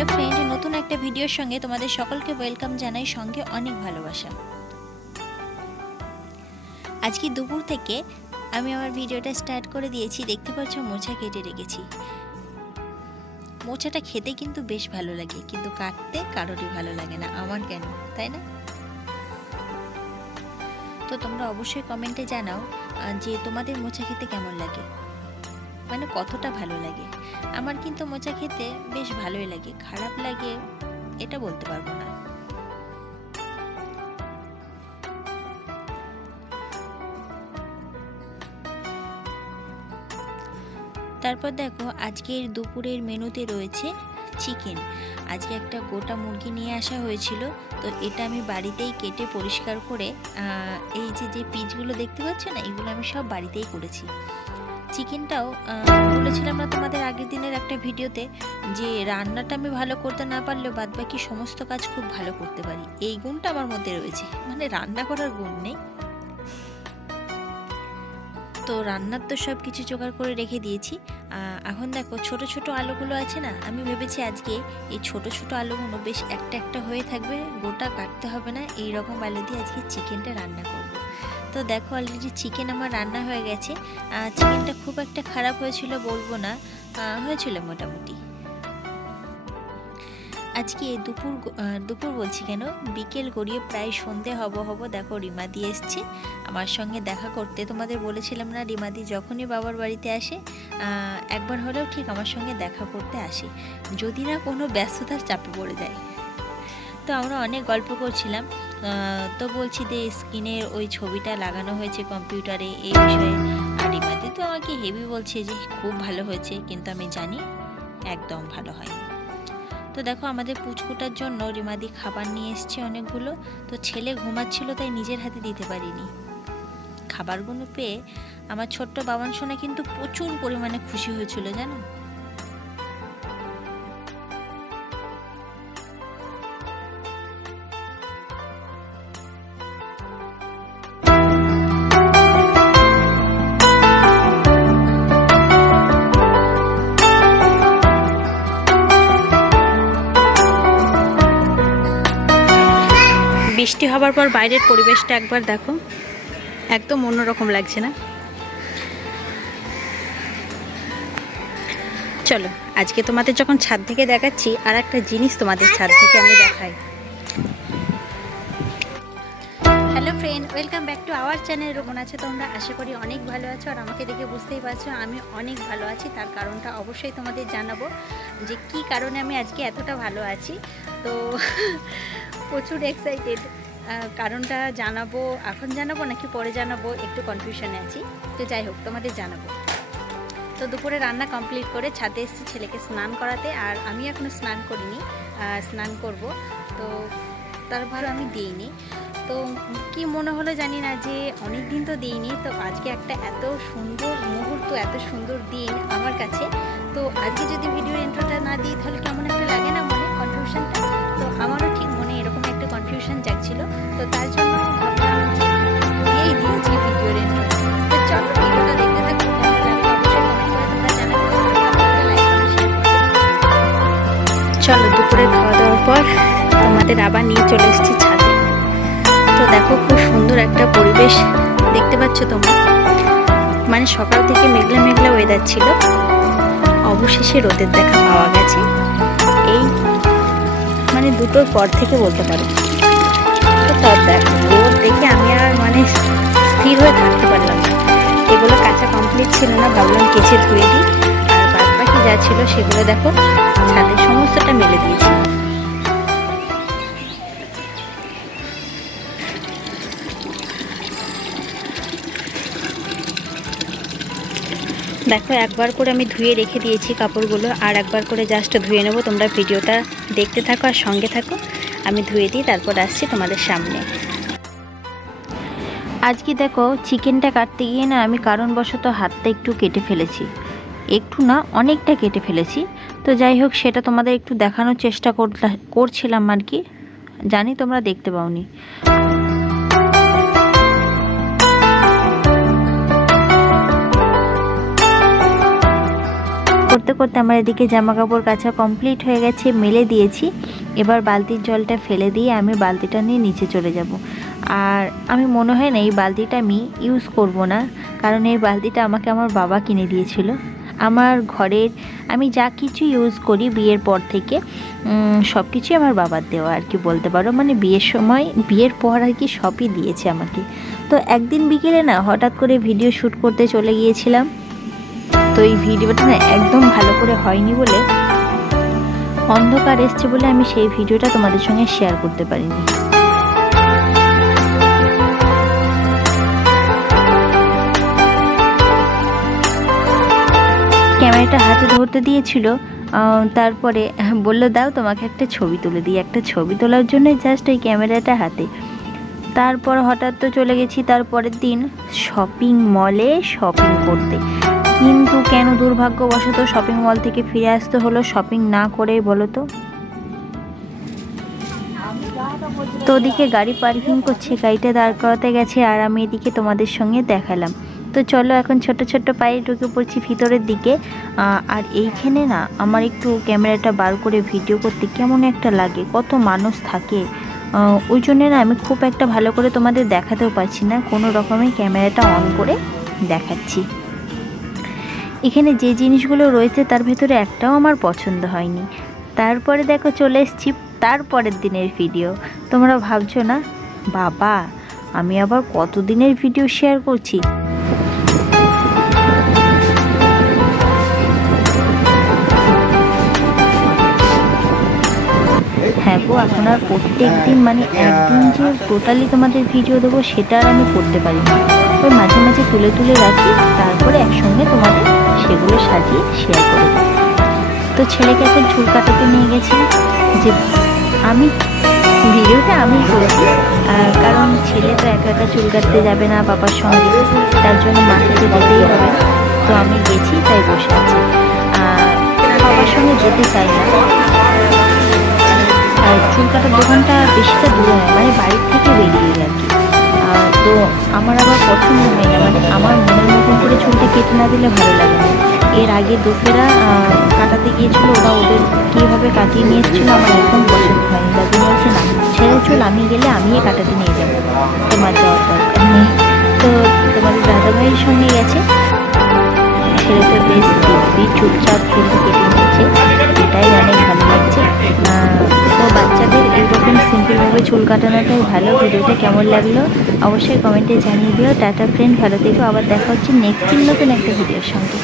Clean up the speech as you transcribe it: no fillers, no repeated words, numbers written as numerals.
Hello friend, নতুন একটা ভিডিওর সঙ্গে তোমাদের সকলকে ওয়েলকাম জানাই, সঙ্গে অনেক ভালোবাসা। আজকে দুপুর থেকে আমি আমার ভিডিওটা স্টার্ট করে দিয়েছি। দেখতে পাচ্ছ মোচা কেটে রেখেছি। মোচাটা খেতে কিন্তু বেশ ভালো লাগে, কিন্তু কাটতে কারোরই ভালো লাগে না, আমার কেন, তাই না? তো তোমরা অবশ্যই কমেন্টে জানাও যে তোমাদের মোচা খেতে কেমন লাগে, মানে কতটা ভালো লাগে। আমার কিন্তু মোচা খেতে বেশ ভালোই লাগে, খারাপ লাগে এটা বলতে পারবো না। তারপর দেখো আজকের দুপুরের মেনুতে রয়েছে চিকেন। আজকে একটা গোটা মুরগি নিয়ে আসা হয়েছিল, তো এটা আমি বাড়িতেই কেটে পরিষ্কার করে এই যে পিসগুলো দেখতে পাচ্ছ না, এগুলো আমি সব বাড়িতেই করেছি। চিকেনটাও বলেছিলাম না তোমাদের আগের দিনের একটা ভিডিওতে যে রান্নাটা আমি ভালো করতে না পারলেও বাদবাকি সমস্ত কাজ খুব ভালো করতে পারি। এই গুণটা আমার মধ্যে রয়েছে, মানে রান্না করার গুণ নেই। তো রান্নার তো সব কিছু জোগাড় করে রেখে দিয়েছি। এখন দেখো ছোট ছোট আলুগুলো আছে না, আমি ভেবেছি আজকে এই ছোট ছোট আলুগুলো বেশ একটা একটা হয়ে থাকবে, গোটা কাটতে হবে না, এই রকম আলু দিয়ে আজকে চিকেনটা রান্না করব। তো দেখো অলরেডি চিকেন আমার রান্না হয়ে গেছে। চিকেনটা খুব একটা খারাপ হয়েছিল বলবো না, হয়েছিল মোটামুটি। আজকে দুপুর বলছি কেন, বিকেল গড়িয়ে প্রায় সন্ধে হব দেখো রিমাদি এসছে আমার সঙ্গে দেখা করতে। তোমাদের বলেছিলাম না, রিমাদি যখনই বাবার বাড়িতে আসে একবার হলেও ঠিক আমার সঙ্গে দেখা করতে আসে, যদি না কোনো ব্যস্ততার চাপে পড়ে যায়। তো আমরা অনেক গল্প করছিলাম, তো বলছি যে স্ক্রিনের ওই ছবিটা লাগানো হয়েছে কম্পিউটারে, এই বিষয়ে। আর রিমাদি তো আমাকে হেভি বলছে যে খুব ভালো হয়েছে, কিন্তু আমি জানি একদম ভালো হয়নি। তো দেখো আমাদের পুচকুটার জন্য রিমাদি খাবার নিয়ে এসছে অনেকগুলো। তো ছেলে ঘুমাচ্ছিল তাই নিজের হাতে দিতে পারিনি। খাবারগুলো পেয়ে আমার ছোট্ট বাবান সোনা কিন্তু প্রচুর পরিমাণে খুশি হয়েছিল জানো। বৃষ্টি হবার পর বাইরের পরিবেশটা একবার দেখো, একদম অন্যরকম লাগছে না? চলো আজকে তোমাদের যখন ছাদ থেকে দেখাচ্ছি, আর একটা জিনিস তোমাদের ছাদ থেকে আমি দেখাই। Hello friend, welcome back to our channel. Roman আছে তোমরা, আশা করি অনেক ভালো আছো। আর আমাকে দেখে বুঝতেই পারছো আমি অনেক ভালো আছি। তার কারণটা অবশ্যই তোমাদের জানাবো যে কি কারণে আমি আজকে এতটা ভালো আছি। তো প্রচুর এক্সাইটেড, কারণটা জানাবো, এখন জানাবো নাকি পরে জানাবো, একটু কনফিউশনে আছি। তো যাই হোক তোমাদের জানাবো। তো দুপুরে রান্না কমপ্লিট করে ছাদে এসেছি ছেলেকে স্নান করাতে, আর আমি এখনও স্নান করিনি, স্নান করব। তো তারপর আমি দিইনি। তো কি মনে হলো জানি না যে অনেক দিন তো দিইনি, তো আজকে একটা এত সুন্দর মুহূর্ত, এত সুন্দর দিন আমার কাছে। তো আজকে যদি ভিডিওর ইন্ট্রোটা না দিই তাহলে কেমন একটা লাগে না মনে, কনফিউশনটা। তো আমারও ঠিক মনে এরকম একটা কনফিউশন জাগছিল, তো তার জন্য ভাবলাম দিয়েই দিয়েছি ভিডিওর ইন্ট্রো। তো চলো ভিডিওটা দেখতে থাকো, চলো দুপুরে খাওয়া দাওয়ার পর তোমাদের আবার নিয়ে চলে এসেছি ছাদে। তো দেখো খুব সুন্দর একটা পরিবেশ দেখতে পাচ্ছ তোমরা, মানে সকাল থেকে মেঘলা মেঘলা ওয়েদার ছিল, অবশেষে রোদের দেখা পাওয়া গেছে। এই মানে দুটোর পর থেকে বলতে পারো। তো তার দেখো রোদ দেখে আমি আর মানে স্থির হয়ে থাকতে পারলাম না। এগুলো কাঁচা কমপ্লিট ছিল না, ভাবলাম কেচে ধুয়ে দিই। আর বাদ বাকি যা ছিল সেগুলো দেখো ছাদে সমস্তটা মেলে দিয়েছি। দেখো একবার করে আমি ধুয়ে রেখে দিয়েছি কাপড়গুলো, আর একবার করে জাস্ট ধুয়ে নেবো। তোমরা ভিডিওটা দেখতে থাকো আর সঙ্গে থাকো, আমি ধুয়ে দিই তারপর আসছি তোমাদের সামনে। আজকে দেখো চিকেনটা কাটতে গিয়ে না আমি কারণবশত হাতটা একটু কেটে ফেলেছি, একটু না অনেকটা কেটে ফেলেছি। তো যাই হোক সেটা তোমাদের একটু দেখানোর চেষ্টা করছিলাম আর কি, জানি তোমরা দেখতে পাওনি। করতে করতে আমার এদিকে জামা কাপড় কাচা কমপ্লিট হয়ে গেছে, মেলে দিয়েছি। এবার বালতির জলটা ফেলে দিয়ে আমি বালতিটা নিয়ে নিচে চলে যাব। আর আমি মনে হয় না এই বালতিটা আমি ইউজ করব না, কারণ এই বালতিটা আমাকে আমার বাবা কিনে দিয়েছিল। আমার ঘরের আমি যা কিছু ইউজ করি বিয়ের পর থেকে সব কিছুই আমার বাবার দেওয়া আর কি বলতে পারো। মানে বিয়ের সময়, বিয়ের পর আর কি সবই দিয়েছে আমাকে। তো একদিন বিকেলে না হঠাৎ করে ভিডিও শ্যুট করতে চলে গিয়েছিলাম। তো এই ভিডিওটা না একদম ভালো করে হয়নি বলে, অন্ধকার এসছে বলে আমি সেই ভিডিওটা তোমাদের সঙ্গে শেয়ার করতে পারিনি। ক্যামেরাটা হাতে ধরতে দিয়েছিল, তারপরে বললো দাও তোমাকে একটা ছবি তুলে দিই। একটা ছবি তোলার জন্য জাস্ট ওই ক্যামেরাটা হাতে। তারপর হঠাৎ তো চলে গেছি তারপরের দিন শপিং মলে শপিং করতে। কিন্তু কেন দুর্ভাগ্যবশত শপিং মল থেকে ফিরে আসতে হলো শপিং না করেই বলো তো। তো ওদিকে গাড়ি পার্কিং করছে, গাড়িটা দাঁড় করাতে গেছে, আর আমি এদিকে তোমাদের সঙ্গে দেখালাম। তো চলো এখন ছোট ছোট পায়ে ঢুকে পড়ছি ভিতরের দিকে। আর এইখানে না আমার একটু ক্যামেরাটা বার করে ভিডিও করতে কেমন একটা লাগে, কত মানুষ থাকে। ওই জন্যে না আমি খুব একটা ভালো করে তোমাদের দেখাতেও পারছি না, কোনো রকমে ক্যামেরাটা অন করে দেখাচ্ছি। এখানে যে জিনিসগুলো রয়েছে তার ভেতরে একটাও আমার পছন্দ হয়নি। তারপরে দেখো চলে এসেছি তারপরের দিনের ভিডিও। তোমরা ভাবছো না বাবা আমি আবার কত দিনের ভিডিও শেয়ার করছি। হ্যাঁ গো, এখন আর প্রত্যেক দিন মানে একদিন যে টোটালি তোমাদের ভিডিও দেবো সেটা আর আমি করতে পারি না। ওই মাঝে মাঝে তুলে তুলে রাখি, তারপরে একসঙ্গে তোমাদের সেগুলো সাজিয়ে শেয়ার করে দিই। তো ছেলেকে এখন চুল কাটাতে নিয়ে গেছি, যে আমি ভিডিওটা আমি করেছি, কারণ ছেলে তো একা একা চুল কাটতে যাবে না বাবার সঙ্গে, তার জন্য মাকে তো যেতেই হবে। তো আমি গেছি তাই বসে আছি, বাবার সঙ্গে যেতে চাই না। আর চুল কাটার দোকানটা বেশিটা দূরে নয়, মানে বাড়ির থেকে বেরিয়ে আর কি। তো আমার আবার পছন্দ হয় না, মানে আমার মনের মতন করে চুলটা কেটে না দিলে ভালো লাগে না। এর আগে দুপুরা কাটাতে গিয়েছিল, ওরা ওদের কীভাবে কাটিয়ে নিয়ে এসেছিলো আমার একদম পছন্দ হয়নি। দাদু বলছে না ছেড়ে চুল আমি গেলে আমিই কাটাতে নিয়ে যাবো, তোমার যাওয়ার দরকার নেই। তো তোমাদের দাদাভাইয়ের সঙ্গে গেছে, ছেলেটা বেশ দিব্যি চুপচাপ চুলটা কেটে নিয়েছে, এটাই অনেক ভালো লাগছে। তো বাচ্চাদের এইরকম সিম্পলভাবে চুল কাটানোটাই ভালো। ভিডিওটা কেমন লাগলো অবশ্যই কমেন্টে জানিয়ে দিও। টাটা ফ্রেন্ড, ভালো থেকো। আবার দেখা হচ্ছে নেক্সট দিন নতুন একটা ভিডিওর সঙ্গে।